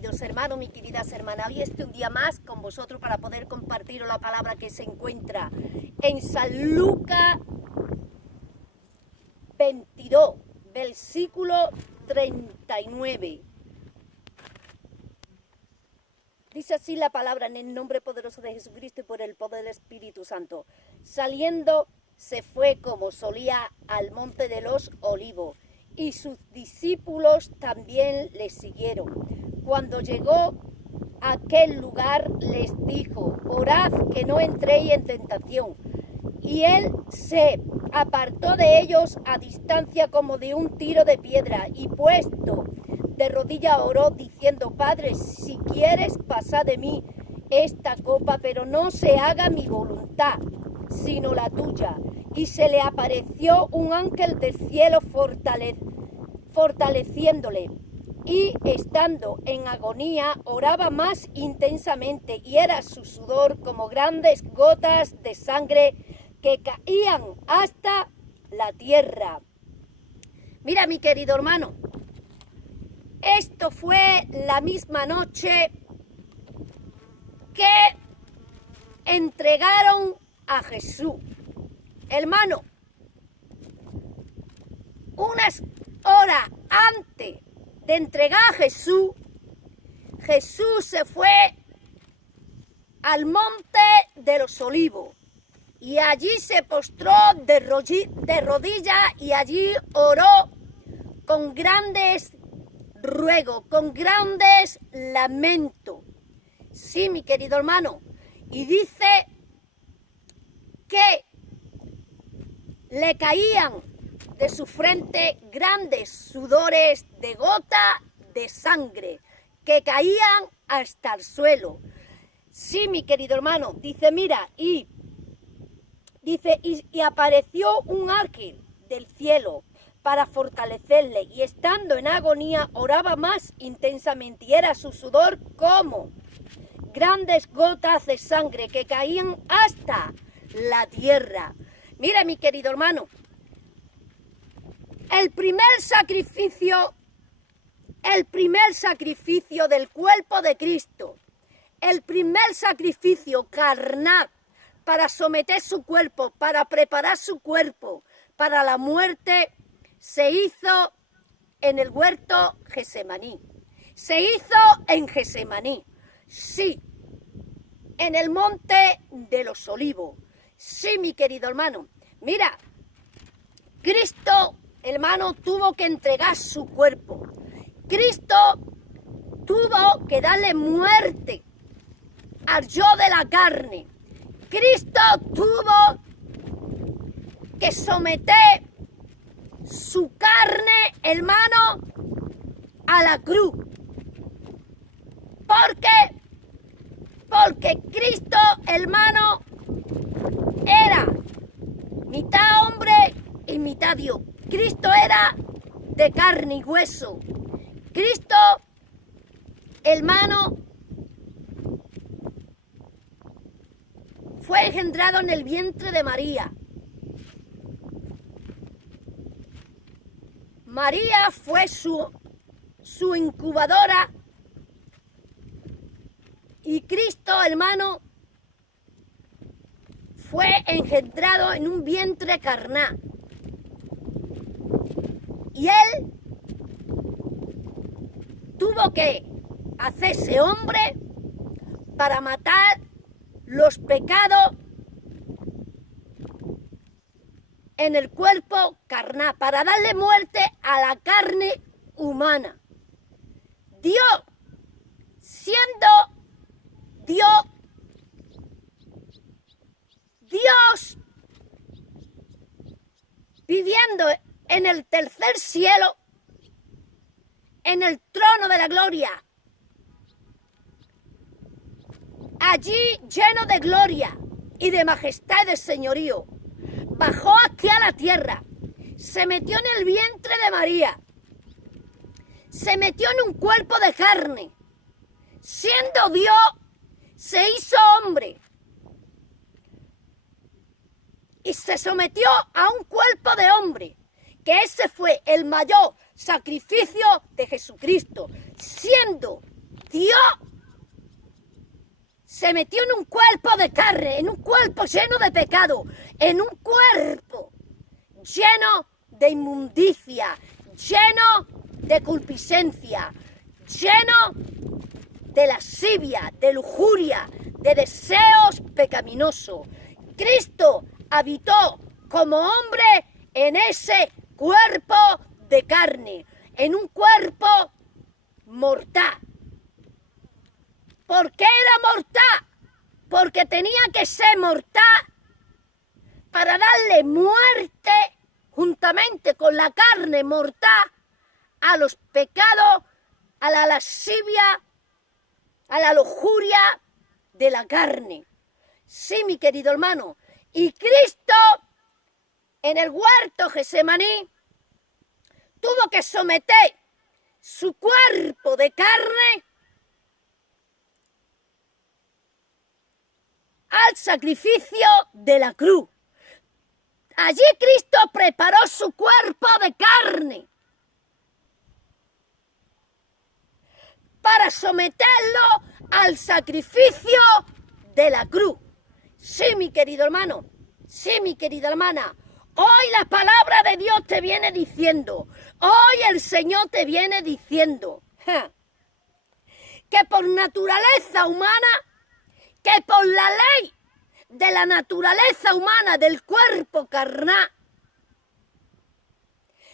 Queridos hermanos, mis queridas hermanas, hoy estoy un día más con vosotros para poder compartir la palabra que se encuentra en San Lucas 22, versículo 39. Dice así la palabra: en el nombre poderoso de Jesucristo y por el poder del Espíritu Santo. Saliendo se fue como solía al monte de los Olivos, y sus discípulos también le siguieron. Cuando llegó a aquel lugar les dijo: orad que no entréis en tentación. Y él se apartó de ellos a distancia como de un tiro de piedra, y puesto de rodillas oró diciendo: Padre, si quieres, pasa de mí esta copa, pero no se haga mi voluntad, sino la tuya. Y se le apareció un ángel del cielo fortaleciéndole, y estando en agonía oraba más intensamente, y era su sudor como grandes gotas de sangre que caían hasta la tierra. Mira, mi querido hermano, esto fue la misma noche que entregaron a Jesús. Hermano, unas horas antes de entregar a Jesús, Jesús se fue al monte de los Olivos y allí se postró de rodillas y allí oró con grandes ruegos, con grandes lamentos. Sí, mi querido hermano, y dice que le caían de su frente grandes sudores de gota de sangre que caían hasta el suelo. Sí, mi querido hermano, dice, mira, y apareció un ángel del cielo para fortalecerle, y estando en agonía oraba más intensamente, y era su sudor como grandes gotas de sangre que caían hasta la tierra. Mira, mi querido hermano, el primer sacrificio del cuerpo de Cristo, el primer sacrificio carnal para someter su cuerpo, para preparar su cuerpo para la muerte, se hizo en el huerto Getsemaní. Se hizo en Getsemaní, sí, en el monte de los Olivos. Sí, mi querido hermano, mira, Cristo, hermano, tuvo que entregar su cuerpo. Cristo tuvo que darle muerte al yo de la carne. Cristo tuvo que someter su carne, hermano, a la cruz. Porque Cristo, hermano, era mitad hombre y mitad Dios. Cristo era de carne y hueso. Cristo, hermano, fue engendrado en el vientre de María. María fue su incubadora, y Cristo, hermano, fue engendrado en un vientre carnal. Y él tuvo que hacerse hombre para matar los pecados en el cuerpo carnal, para darle muerte a la carne humana. Dios, siendo Dios viviendo en el tercer cielo, en el trono de la gloria, allí lleno de gloria y de majestad y de señorío, bajó aquí a la tierra, se metió en el vientre de María, se metió en un cuerpo de carne, siendo Dios, se hizo hombre y se sometió a un cuerpo de hombre, que ese fue el mayor sacrificio de Jesucristo, siendo Dios Dios se metió en un cuerpo de carne, en un cuerpo lleno de pecado, en un cuerpo lleno de inmundicia, lleno de concupiscencia, lleno de lascivia, de lujuria, de deseos pecaminosos. Cristo habitó como hombre en ese cuerpo de carne, en un cuerpo mortal. ¿Por qué era mortal? Porque tenía que ser mortal para darle muerte juntamente con la carne mortal a los pecados, a la lascivia, a la lujuria de la carne. Sí, mi querido hermano. Y Cristo en el huerto Getsemaní tuvo que someter su cuerpo de carne al sacrificio de la cruz. Allí Cristo preparó su cuerpo de carne para someterlo al sacrificio de la cruz. Sí, mi querido hermano, sí, mi querida hermana, hoy la palabra de Dios te viene diciendo, hoy el Señor te viene diciendo que por naturaleza humana, que por la ley de la naturaleza humana del cuerpo carnal,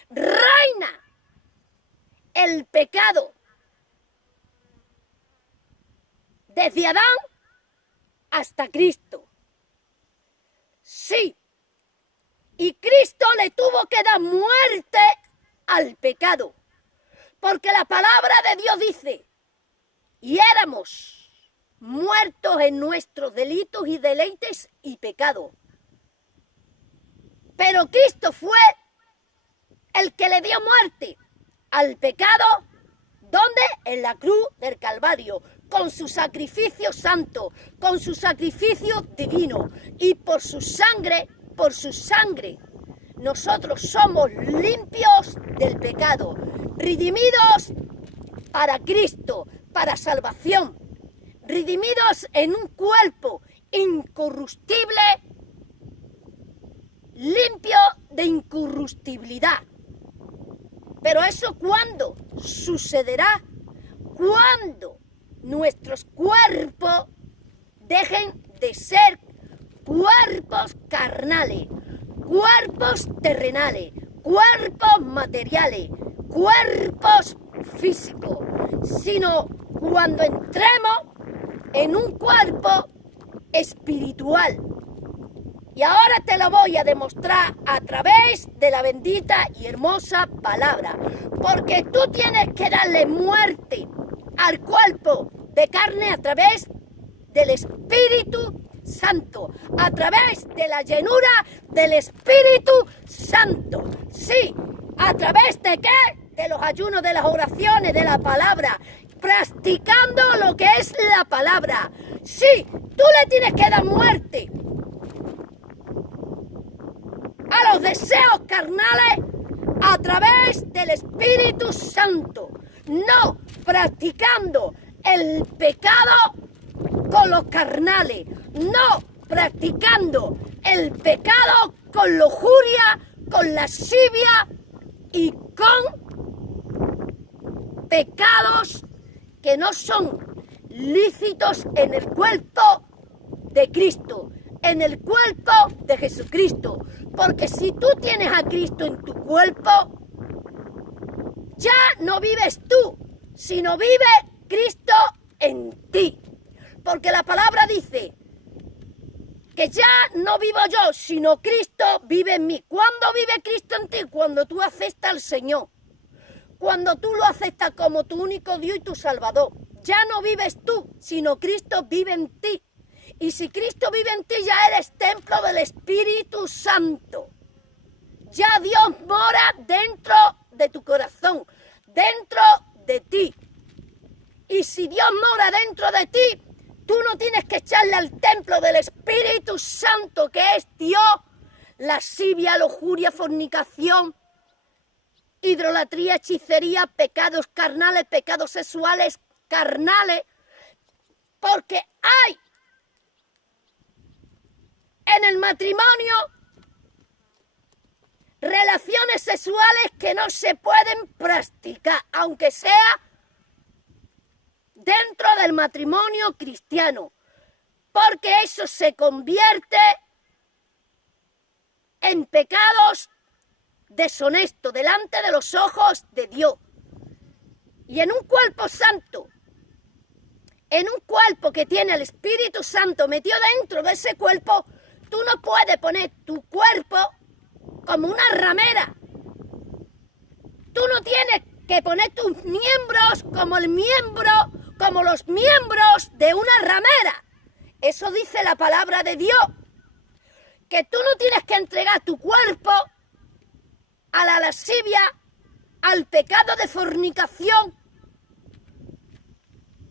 reina el pecado desde Adán hasta Cristo. Sí, y Cristo le tuvo que dar muerte al pecado, porque la palabra de Dios dice, y éramos muertos en nuestros delitos y deleites y pecados. Pero Cristo fue el que le dio muerte al pecado, ¿dónde? En la cruz del Calvario, con su sacrificio santo, con su sacrificio divino, y por su sangre, nosotros somos limpios del pecado, redimidos para Cristo, para salvación, redimidos en un cuerpo incorruptible, limpio de incorruptibilidad. Pero eso ¿cuándo sucederá? Cuando nuestros cuerpos dejen de ser cuerpos carnales, cuerpos terrenales, cuerpos materiales, cuerpos físicos, sino cuando entremos en un cuerpo espiritual. Y ahora te lo voy a demostrar a través de la bendita y hermosa palabra. Porque tú tienes que darle muerte al cuerpo de carne a través del Espíritu Santo. A través de la llenura del Espíritu Santo. Sí, ¿a través de qué? De los ayunos, de las oraciones, de la palabra. Practicando lo que es la palabra. Sí, tú le tienes que dar muerte a los deseos carnales a través del Espíritu Santo, no practicando el pecado con los carnales, no practicando el pecado con lujuria, con lascivia y con pecados que no son lícitos en el cuerpo de Cristo, en el cuerpo de Jesucristo. Porque si tú tienes a Cristo en tu cuerpo, ya no vives tú, sino vive Cristo en ti. Porque la palabra dice que ya no vivo yo, sino Cristo vive en mí. ¿Cuándo vive Cristo en ti? Cuando tú aceptas al Señor. Cuando tú lo aceptas como tu único Dios y tu Salvador. Ya no vives tú, sino Cristo vive en ti. Y si Cristo vive en ti, ya eres templo del Espíritu Santo. Ya Dios mora dentro de tu corazón, dentro de ti. Y si Dios mora dentro de ti, tú no tienes que echarle al templo del Espíritu Santo, que es Dios, lascivia, lujuria, fornicación, idolatría, hechicería, pecados carnales, pecados sexuales, carnales, porque hay en el matrimonio relaciones sexuales que no se pueden practicar, aunque sea dentro del matrimonio cristiano, porque eso se convierte en pecados deshonestos delante de los ojos de Dios. Y en un cuerpo santo, en un cuerpo que tiene el Espíritu Santo metido dentro de ese cuerpo, tú no puedes poner tu cuerpo como una ramera. Tú no tienes que poner tus miembros como los miembros de una ramera. Eso dice la palabra de Dios. Que tú no tienes que entregar tu cuerpo a la lascivia, al pecado de fornicación,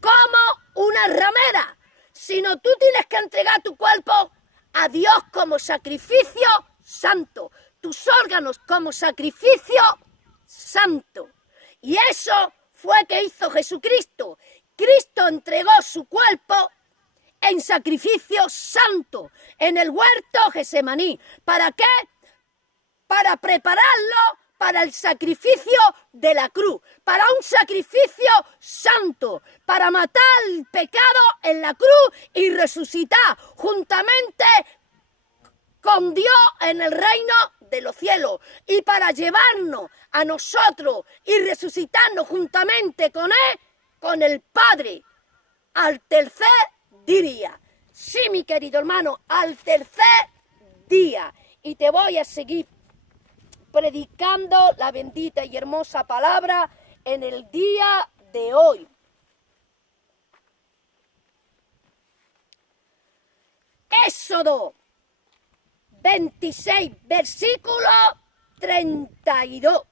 como una ramera, sino tú tienes que entregar tu cuerpo a Dios como sacrificio santo, tus órganos como sacrificio santo. Y eso fue que hizo Jesucristo. Cristo entregó su cuerpo en sacrificio santo en el huerto Getsemaní. ¿Para qué? Para prepararlo para el sacrificio de la cruz, para un sacrificio santo, para matar el pecado en la cruz y resucitar juntamente con Dios en el reino de los cielos, y para llevarnos a nosotros y resucitarnos juntamente con Él, con el Padre, al tercer día. Sí, mi querido hermano, al tercer día. Y te voy a seguir predicando la bendita y hermosa palabra en el día de hoy. Éxodo 26, versículo 32.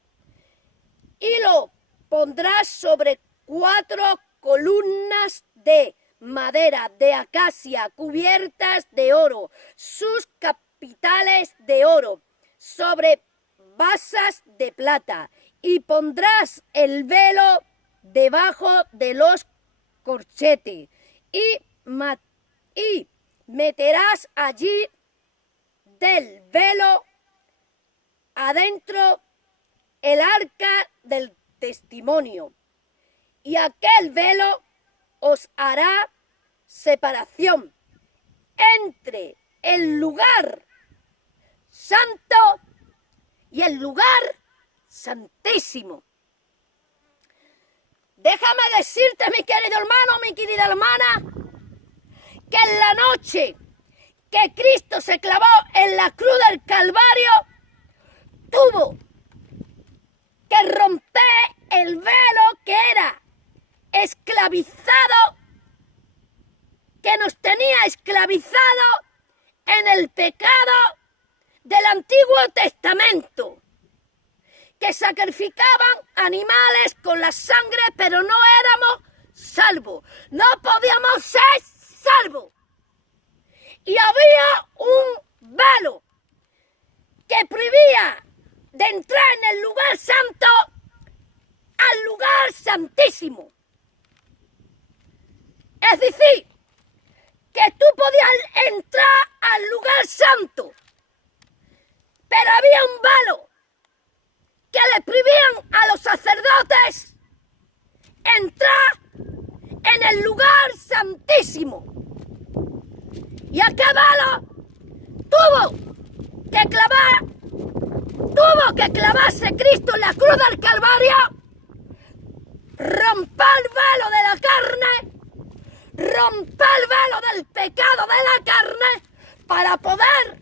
Y lo pondrás sobre 4 columnas de madera de acacia cubiertas de oro, sus capiteles de oro, sobre basas de plata, y pondrás el velo debajo de los corchetes, y meterás allí del velo adentro el arca del testimonio, y aquel velo os hará separación entre el lugar santo y el lugar santísimo. Déjame decirte, mi querido hermano, mi querida hermana, que en la noche que Cristo se clavó en la cruz del Calvario, tuvo que romper el velo que era esclavizado, que nos tenía esclavizado en el pecado del Antiguo Testamento, que sacrificaban animales con la sangre, pero no éramos salvos, no podíamos ser salvos. Y había un velo que prohibía de entrar en el lugar santo al lugar santísimo. Es decir, que tú podías entrar al lugar santo, pero había un velo que le prohibían a los sacerdotes entrar en el lugar santísimo. Y aquel velo tuvo que clavarse Cristo en la cruz del Calvario, romper el velo de la carne, romper el velo del pecado de la carne, para poder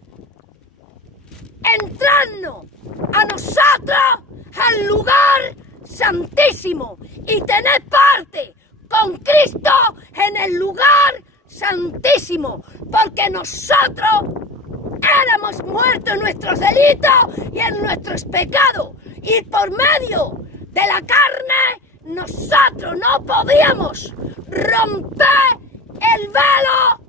entrarnos a nosotros al lugar santísimo y tener parte con Cristo en el lugar santísimo, porque nosotros éramos muertos en nuestros delitos y en nuestros pecados, y por medio de la carne nosotros no podíamos romper el velo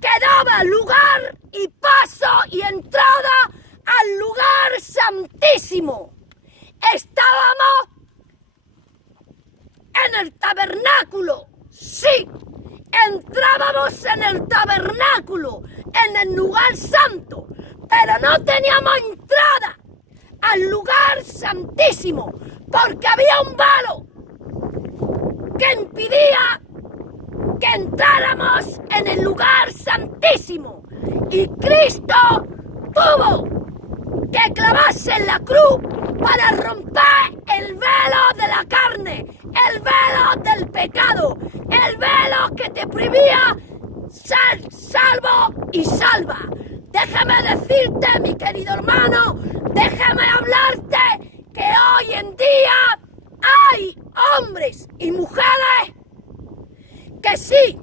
que daba lugar y paso y entrada al lugar santísimo. Estábamos en el tabernáculo. Sí, entrábamos en el tabernáculo, en el lugar santo, pero no teníamos entrada al lugar santísimo, porque había un velo que impedía que entráramos en el lugar santísimo. Y Cristo tuvo que clavarse en la cruz para romper el velo de la carne, el velo del pecado, el velo que te prohibía ser salvo y salva. Déjame decirte, mi querido hermano, déjame hablarte que hoy en día hay hombres y mujeres que sí,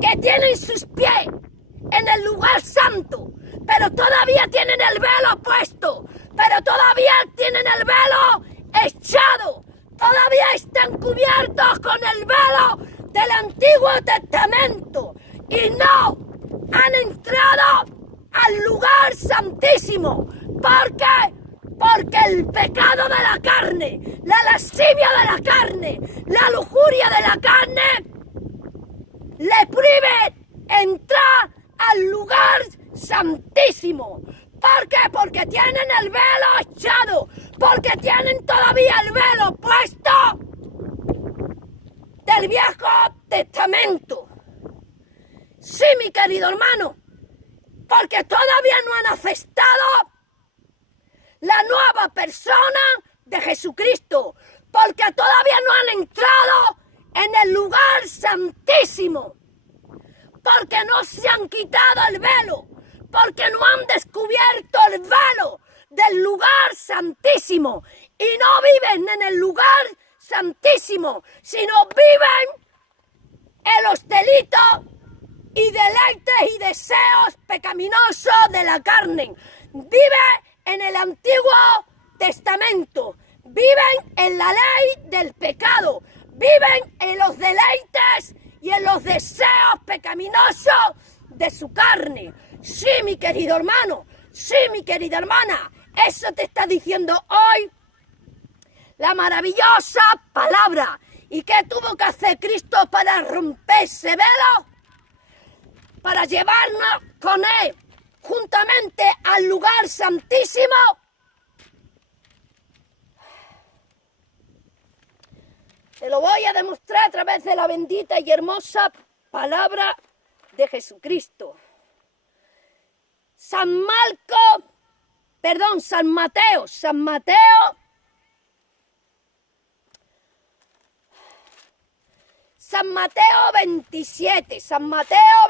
que tienen sus pies en el lugar santo, pero todavía tienen el velo puesto, pero todavía tienen el velo echado, todavía están cubiertos con el velo del Antiguo Testamento y no han entrado al lugar santísimo. ¿Por qué? Porque el pecado de la carne, la lascivia de la carne, la lujuria de la carne le prohíbe entrar al lugar santísimo. ¿Por qué? Porque tienen el velo echado, porque tienen todavía el velo puesto del Viejo Testamento. Sí, mi querido hermano, porque todavía no han aceptado la nueva persona de Jesucristo, porque todavía no han entrado en el lugar santísimo, porque no se han quitado el velo, porque no han descubierto el velo del lugar santísimo y no viven en el lugar santísimo, sino viven en los delitos y deleites y deseos pecaminosos de la carne. Viven en el Antiguo Testamento, viven en la ley del pecado, viven en los deleites y en los deseos pecaminosos de su carne. Sí, mi querido hermano, sí, mi querida hermana, eso te está diciendo hoy la maravillosa palabra. ¿Y qué tuvo que hacer Cristo para romper ese velo? Para llevarnos con Él juntamente al lugar santísimo. Te lo voy a demostrar a través de la bendita y hermosa palabra de Jesucristo. San Mateo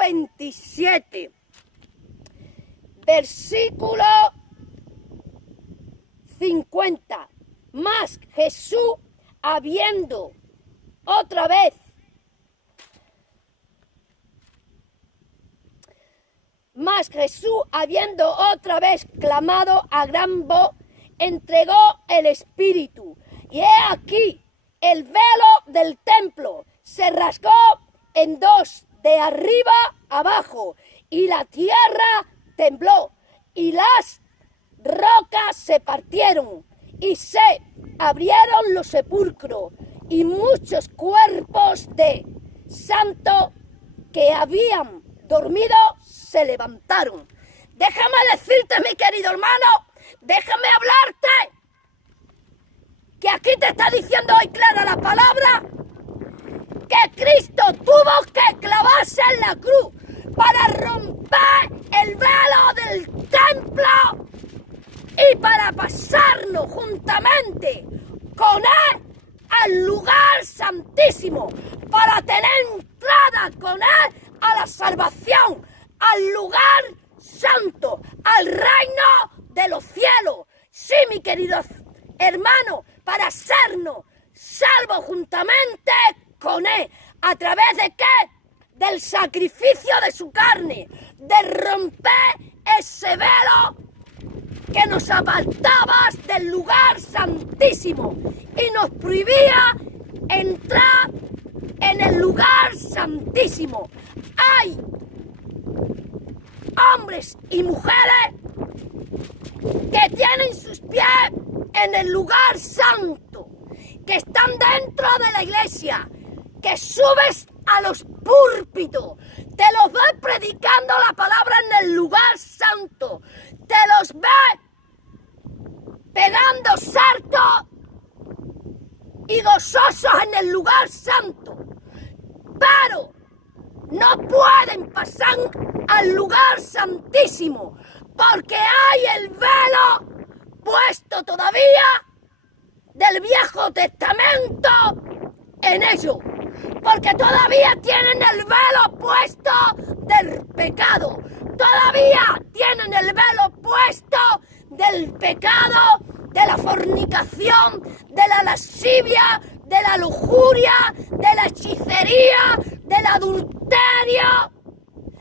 27, versículo 50. Mas Jesús, habiendo otra vez clamado a gran voz, entregó el Espíritu. Y he aquí, el velo del templo se rasgó en dos, de arriba abajo, y la tierra tembló, y las rocas se partieron, y se abrieron los sepulcros, y muchos cuerpos de santos que habían dormido se levantaron. Déjame decirte, mi querido hermano, déjame hablarte, que aquí te está diciendo hoy clara la palabra, que Cristo tuvo que clavarse en la cruz para romper el velo del templo y para pasarnos juntamente con Él al lugar santísimo, para tener entrada con Él a la salvación, al lugar santo, al reino de los cielos. Sí, mi querido hermano, para sernos salvos juntamente con Él. ¿A través de qué? Del sacrificio de su carne, de romper ese velo que nos apartaba del lugar santísimo y nos prohibía entrar en el lugar santísimo. Hay hombres y mujeres que tienen sus pies en el lugar santo, que que están dentro de la iglesia, que subes a los púlpitos, te los ves predicando la palabra en el lugar santo, te los ves pegando saltos y gozosos en el lugar santo, pero no pueden pasar al lugar santísimo porque hay el velo puesto todavía del Viejo Testamento en ellos, porque todavía tienen el velo puesto del pecado, todavía tienen el velo puesto del pecado, de la fornicación, de la lascivia, de la lujuria, de la hechicería, del adulterio,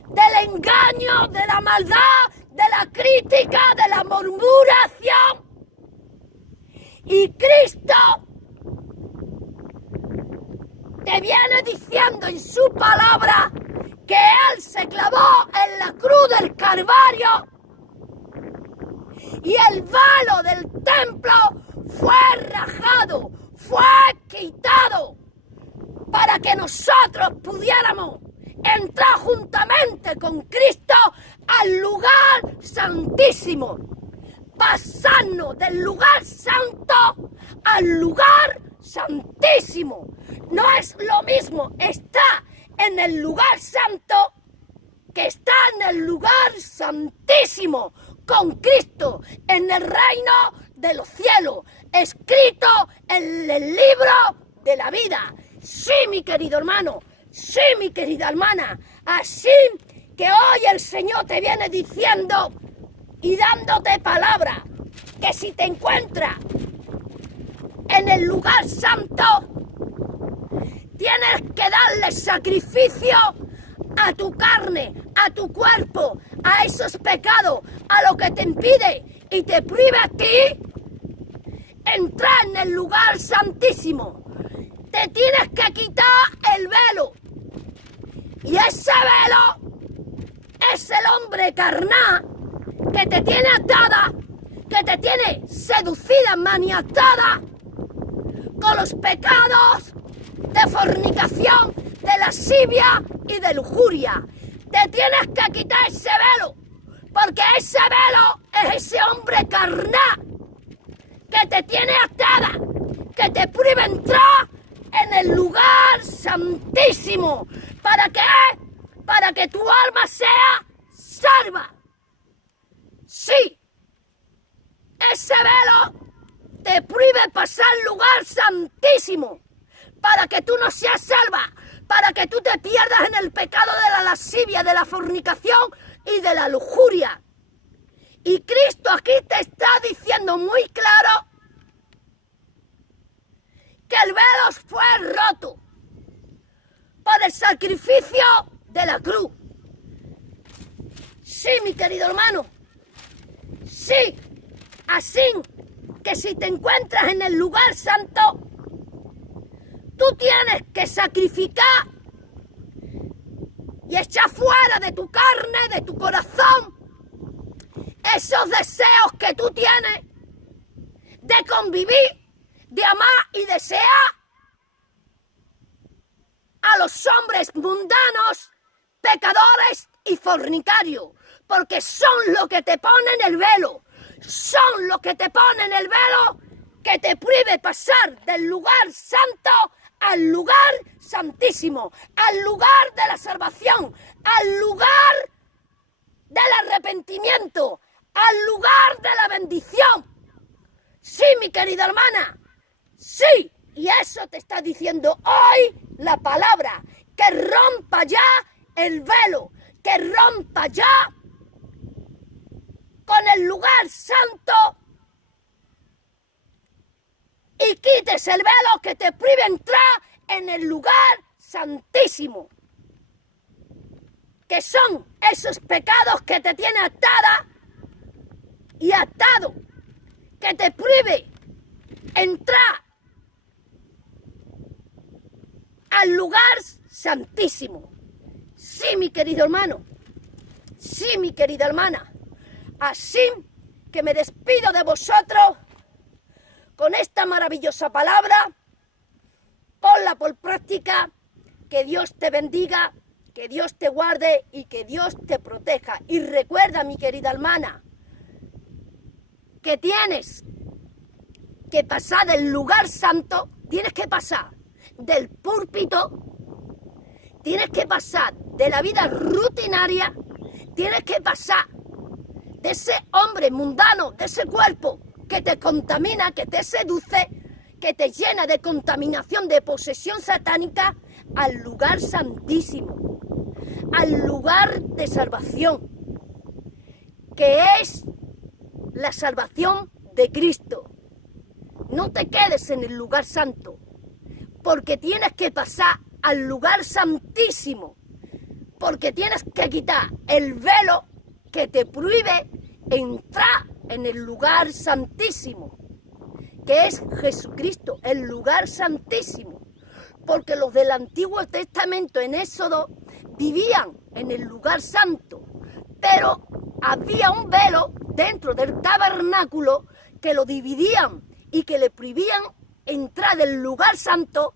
del engaño, de la maldad, de la crítica, de la murmuración. Y Cristo te viene diciendo en su palabra que Él se clavó en la cruz del Calvario y el velo del templo fue rajado, fue quitado para que nosotros pudiéramos entrar juntamente con Cristo al lugar santísimo, pasarnos del lugar santo al lugar santísimo. No es lo mismo estar en el lugar santo que estar en el lugar santísimo con Cristo en el reino de los cielos, escrito en el libro de la vida. Sí, mi querido hermano, sí, mi querida hermana, así que hoy el Señor te viene diciendo y dándote palabra, que si te encuentras en el lugar santo, tienes que darle sacrificio a tu carne, a tu cuerpo, a esos pecados, a lo que te impide y te priva a ti entrar en el lugar santísimo. Te tienes que quitar el velo. Y ese velo es el hombre carnal que te tiene atada, que te tiene seducida, maniatada con los pecados de fornicación, de lascivia y de lujuria. Te tienes que quitar ese velo, porque ese velo es ese hombre carnal que te tiene atada, que te priva entrar en el lugar santísimo. ¿Para qué? Para que tu alma sea salva. Sí, ese velo te prive pasar al lugar santísimo, para que tú no seas salva, para que tú te pierdas en el pecado de la lascivia, de la fornicación y de la lujuria. Y Cristo aquí te está diciendo muy claro que el velo fue roto por el sacrificio de la cruz. Sí, mi querido hermano, sí, así que si te encuentras en el lugar santo, tú tienes que sacrificar y echar fuera de tu carne, de tu corazón, esos deseos que tú tienes de convivir, de amar y desear a los hombres mundanos, pecadores y fornicarios, porque son los que te ponen el velo, son los que te ponen el velo que te prive pasar del lugar santo al lugar santísimo, al lugar de la salvación, al lugar del arrepentimiento, al lugar de la bendición. Sí, mi querida hermana, sí, y eso te está diciendo hoy la palabra, que rompa ya el velo, que rompa ya con el lugar santo y quites el velo que te prive entrar en el lugar santísimo, que son esos pecados que te tienen atada y atado, que te prive entrar al lugar santísimo. Sí, mi querido hermano, sí, mi querida hermana, así que me despido de vosotros con esta maravillosa palabra Ponla por práctica. Que Dios te bendiga, que Dios te guarde y que Dios te proteja. Y recuerda, mi querida hermana, que tienes que pasar del lugar santo, tienes que pasar del púlpito, tienes que pasar de la vida rutinaria, tienes que pasar de ese hombre mundano, de ese cuerpo que te contamina, que te seduce, que te llena de contaminación, de posesión satánica, al lugar santísimo, al lugar de salvación, que es la salvación de Cristo. No te quedes en el lugar santo, porque tienes que pasar al lugar santísimo, porque tienes que quitar el velo que te prohíbe entrar en el lugar santísimo, que es Jesucristo, el lugar santísimo. Porque los del Antiguo Testamento en Éxodo vivían en el lugar santo, pero había un velo dentro del tabernáculo que lo dividían y que le prohibían entrar del lugar santo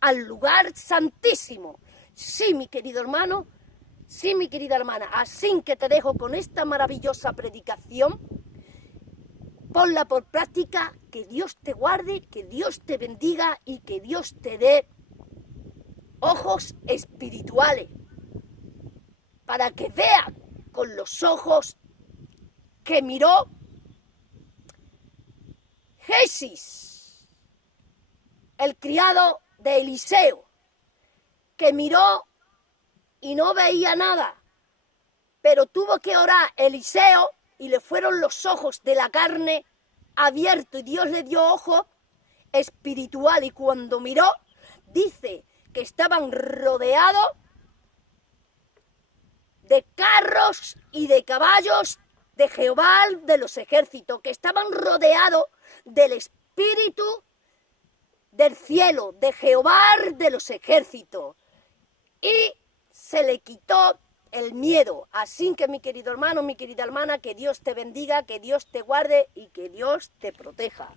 al lugar santísimo. Sí, mi querido hermano, sí, mi querida hermana, así que te dejo con esta maravillosa predicación. Ponla por práctica, que Dios te guarde, que Dios te bendiga y que Dios te dé ojos espirituales para que vea con los ojos que miró Jesús, el criado de Eliseo, que miró y no veía nada, pero tuvo que orar Eliseo y le fueron los ojos de la carne abiertos y Dios le dio ojo espiritual, y cuando miró, dice que estaban rodeados de carros y de caballos de Jehová de los ejércitos, que estaban rodeados del Espíritu del cielo, de Jehová de los ejércitos, y se le quitó el miedo. Así que, mi querido hermano, mi querida hermana, que Dios te bendiga, que Dios te guarde y que Dios te proteja.